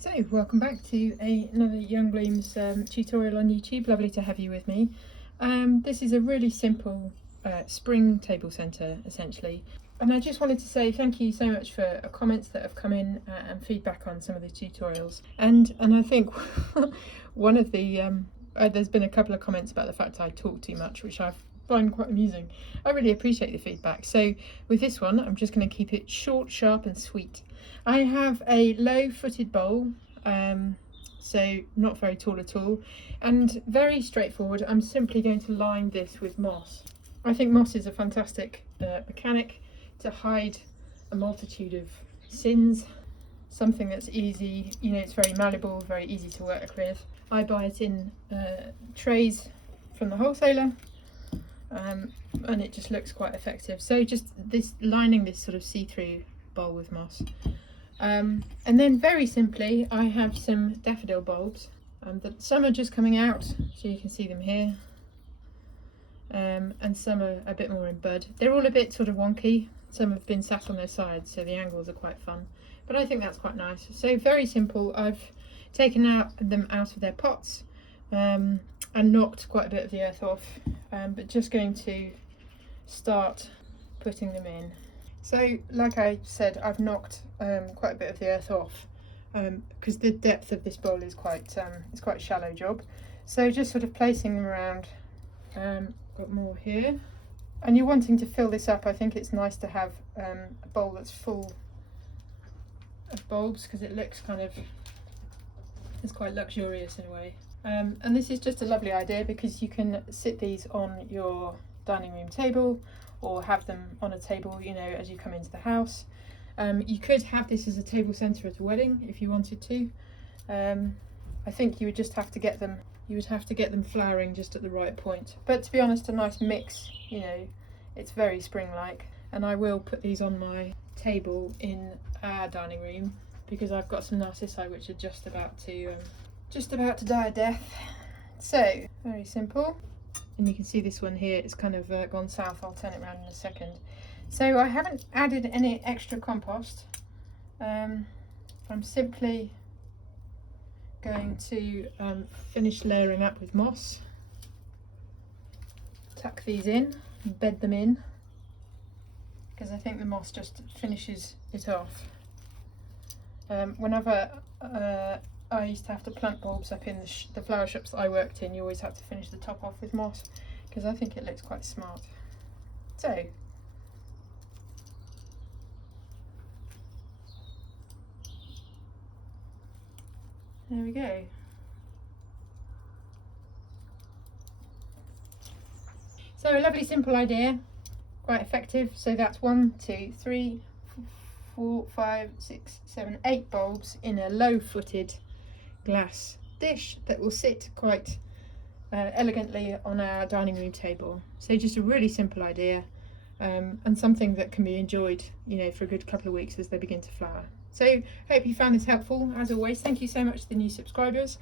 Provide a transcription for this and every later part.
So welcome back to another Young Blooms tutorial on YouTube. Lovely to have you with me. This is a really simple spring table centre essentially, and I just wanted to say thank you so much for comments that have come in and feedback on some of the tutorials, and I think one of the there's been a couple of comments about the fact I talk too much, which I find quite amusing. I really appreciate the feedback. So with this one I'm just going to keep it short, sharp and sweet. I have a low-footed bowl, so not very tall at all, and very straightforward. I'm simply going to line this with moss. I think moss is a fantastic mechanic to hide a multitude of sins, something that's easy, you know, it's very malleable, very easy to work with. I buy it in trays from the wholesaler, and it just looks quite effective. So just this lining this sort of see-through bowl with moss. And then very simply I have some daffodil bulbs, that some are just coming out, so you can see them here, and some are a bit more in bud. They're all a bit sort of wonky, some have been sat on their sides, so the angles are quite fun, but I think that's quite nice. So very simple. I've taken them out of their pots and knocked quite a bit of the earth off, but just going to start putting them in. So like I said, I've knocked quite a bit of the earth off because the depth of this bowl is quite it's quite a shallow job. So just sort of placing them around. Got more here, and you're wanting to fill this up. I think it's nice to have a bowl that's full of bulbs because it looks it's quite luxurious in a way. And this is just a lovely idea because you can sit these on your dining room table or have them on a table, you know, as you come into the house. You could have this as a table centre at a wedding if you wanted to. I think you would just have to get them, flowering just at the right point. But to be honest, a nice mix, you know, it's very spring-like. And I will put these on my table in our dining room because I've got some narcissi which are just about to die a death. So, very simple. And you can see this one here, it's kind of gone south. I'll turn it around in a second. So I haven't added any extra compost. I'm simply going to finish layering up with moss. Tuck these in, bed them in, because I think the moss just finishes it off. Whenever I used to have to plant bulbs up in the flower shops that I worked in, you always had to finish the top off with moss because I think it looks quite smart. So there we go. So a lovely simple idea, quite effective. So that's 1, 2, 3, 4, 5, 6, 7, 8 bulbs in a low-footed glass dish that will sit quite elegantly on our dining room table. So just a really simple idea, and something that can be enjoyed, you know, for a good couple of weeks as they begin to flower. So hope you found this helpful. As always, thank you so much to the new subscribers,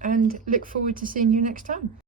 and look forward to seeing you next time.